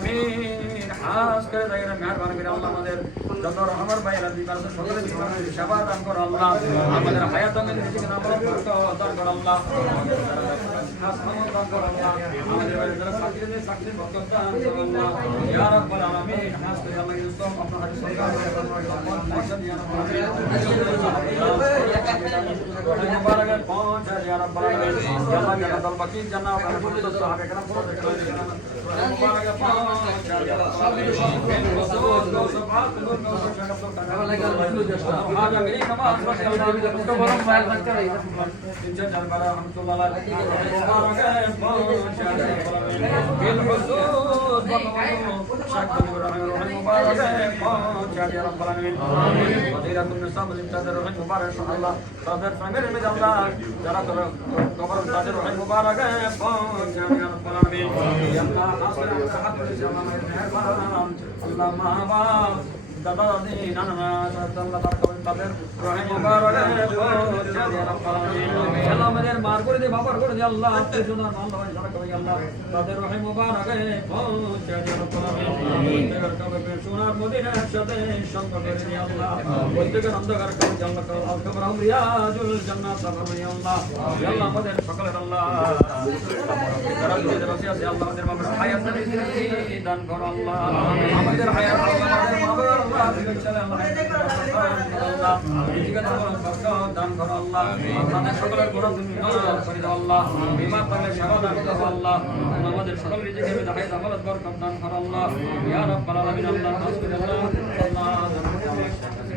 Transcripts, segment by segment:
আলামিন খাস করে দেখেন মেহরবানি করে আল্লাহ আমাদের যত রহমার ভাইরা বিবার আছে সকলে বিমানের সেবা দান করো আল্লাহ। আমাদের হায়াত আমাদের রিজিক নাম হাতে সরকার মকসদ ইয়া রাব্বাল মুবারক পৌঁছ ইয়া রাব্বাল আলামিন ইয়া আল্লাহ মাহবা দাদা দাদি নানা আল্লাহ তাদের রহে মুবারক আমাদের মার করে দে বাবার করে দে আল্লাহ আত্মীয় তাদের রহে মুবারক পৌঁছে সোনার মদিনার সাথে সঙ্গ করে দে আল্লাহ। প্রত্যেকের অন্ধকার আল কবর জান্নাত কবর আল্লাহ আল্লাহ আমাদের সকলের আল্লাহ। হায়াত দান করো আল্লাহ। আমাদের হায়াত আমাদের মামার আল্লাহ বিবেচনা আল্লাহ আল্লাহ রিজিকের বরকত দান করো আল্লাহ আমাদের সকলের গুনাহ তুমি মাফ করে দাও আল্লাহ বিমার থাকলে সেবা দান করো আল্লাহ আমাদের সকল রিজিকের মধ্যে হায়াত বরকত দান করো আল্লাহ ইয়া রাব্বাল আলামিন আল্লাহ খাস আল্লাহ আল্লাহ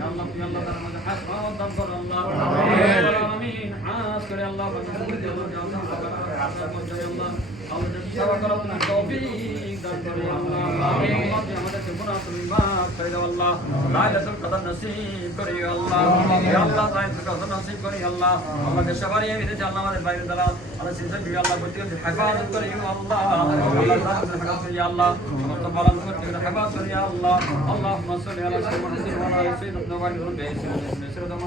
আল্লাহ তুমি আল্লাহ তাআলা আমাদের হায়াত দান করো আল্লাহ রাব্বাল আলামিন করে আল্লাহ আল্লাহ আমাদের সেবা করার জন্য তৌফিক দান করে আল্লাহ আল্লাহ আল্লাহ লাইলাতুল কদর নসিব করে আল্লাহ ইয়া আল্লাহ লাইলাতুল কদর নসিব করে আল্লাহ আমাদের সবারই এই বিদেশে আল্লাহ আমাদের বাইরে দ্বারা আল্লাহ সিলসিলা দিয়ে আল্লাহ প্রত্যেক হেফাজত করে আল্লাহ আল্লাহ তাআলা হেফাজত করে আল্লাহ সমস্ত বালান করে হেফাজত করে আল্লাহ আল্লাহুম্মা সাল্লি আলা সাইয়্যিদিনা ওয়া আলা সাইয়্যিদিনা ওয়া আলা সাইয়্যিদিনা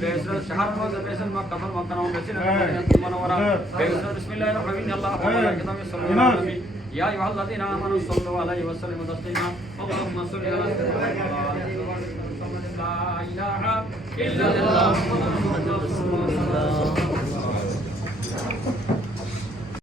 بإسر الشهر موز بإسر مكة مكة وبإسر المدينة المنورة بإسر بسم الله الرحمن الرحيم الله وملائكته يصلون على النبي يا أيها الذين آمنوا صلوا عليه وسلموا تسليما اللهم صل على سيدنا محمد لا إله إلا الله محمد رسول الله